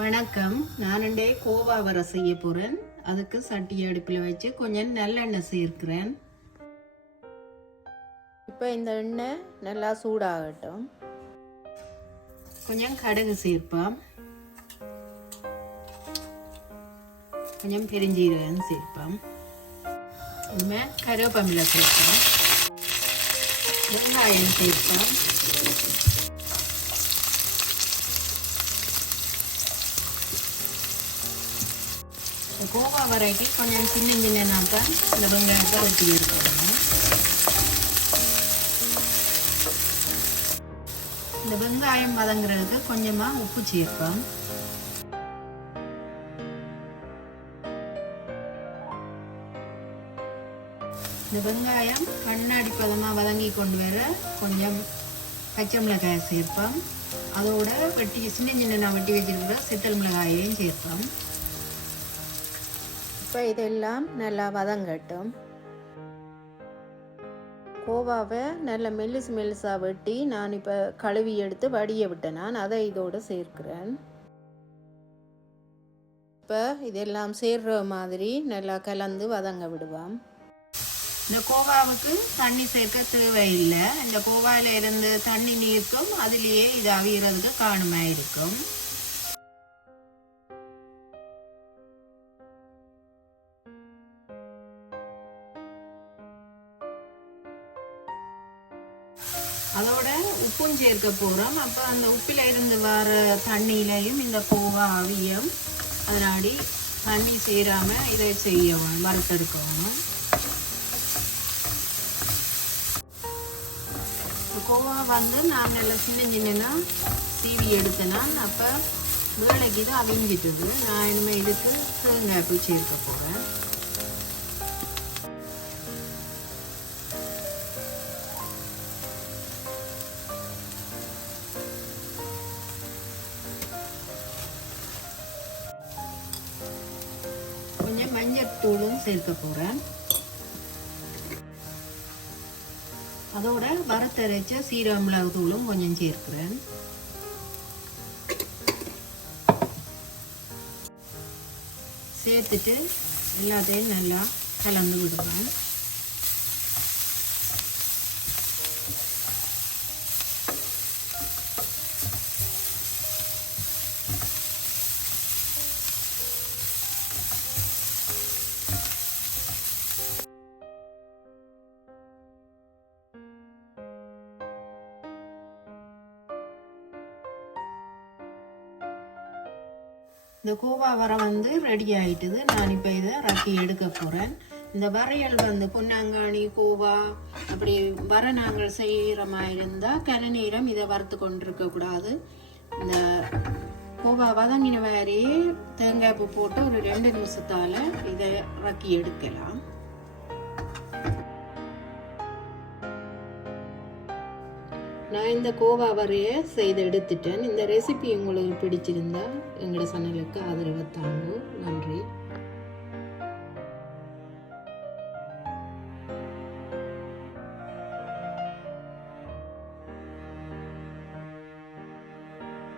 வணக்கம். நான் கோவா வர செய்ய போறேன். அதுக்கு சட்டி அடுப்பில் வச்சு கொஞ்சம் நல்லெண்ணெய் சேர்க்கிறேன். இப்போ இந்த எண்ணெய் நல்லா சூடாகட்டும். கொஞ்சம் கடுகு சேர்ப்போம். கொஞ்சம் பெருஞ்சீரகம் சேர்ப்போம். இனிமே கருவேப்பிலை சேர்ப்போம். வெங்காயம் சேர்ப்போம். கோவா வரைக்கு கொஞ்சம் சின்ன தான் இந்த வெங்காயத்தை வெட்டி இருக்கணும். இந்த வெங்காயம் வதங்குறதுக்கு கொஞ்சமாக உப்பு சேர்ப்போம். இந்த வெங்காயம் கண்ணாடி பதமாக வதங்கி கொண்டு வர கொஞ்சம் பச்சை மிளகாய் சேர்ப்போம். அதோட சின்ன வெட்டி வச்சிருக்கிற சித்தல் மிளகாயையும் சேர்ப்போம். இப்போ இதெல்லாம் நல்லா வதங்கட்டும். கோவாவை நல்லா மெல்லிசாக வெட்டி நான் இப்போ கழுவி எடுத்து வடிய விட்டேன். நான் அதை இதோடு சேர்க்கிறேன். இப்போ இதெல்லாம் சேர்ற மாதிரி நல்லா கலந்து வதங்க விடுவோம். இந்த கோவாவுக்கு தண்ணி சேர்க்க தேவையில்லை. இந்த கோவாவில் இருந்து தண்ணி நீர்க்கும் அதுலேயே இது அவியறதுக்கு காரணமாக இருக்கும். அதோட உப்பும் சேர்க்க போகிறோம். அப்போ அந்த உப்பில் இருந்து வர தண்ணியிலையும் இந்த கோவா அவியம். அதனாடி தண்ணி சேராமல் இதை செய்யணும், வறுத்தெடுக்கணும். கோவா நான் நல்லா சின்ன சீவி எடுத்தேன்னா அப்போ வேலைக்கு இது அவிஞ்சிட்டுது. நான் இனிமேல் இதுக்கு தேங்காய் பூ சேர்க்க போகிறேன். கொஞ்சம் மஞ்சள் தூளும் சேர்க்க போகிறேன். அதோட வறுத்தரைச்ச சீரக மிளகு தூளும் கொஞ்சம் சேர்க்கிறேன். சேர்த்துட்டு எல்லாத்தையும் நல்லா கலந்து விடுவேன். இந்த கோவா வர ரெடி ஆகிட்டுது. நான் இப்போ இதை ரக்கி எடுக்க போகிறேன். இந்த வரையல் பொன்னாங்கானி கோவா அப்படி வர நாங்கள் செய்கிற மாதிரி இருந்தால் கனநேரம் இதை வறுத்து கொண்டிருக்கக்கூடாது. இந்த கோவா வதங்கின மாதிரியே தேங்காய் பூ போட்டு ஒரு 2 நிமிஷத்தால் இதை ரக்கி எடுக்கலாம். நான் இந்த கோவா வரையை செய்து எடுத்துட்டேன். இந்த ரெசிபி உங்களுக்கு பிடிச்சிருந்தா எங்களோட சேனலுக்கு ஆதரவு தாங்க. நன்றி.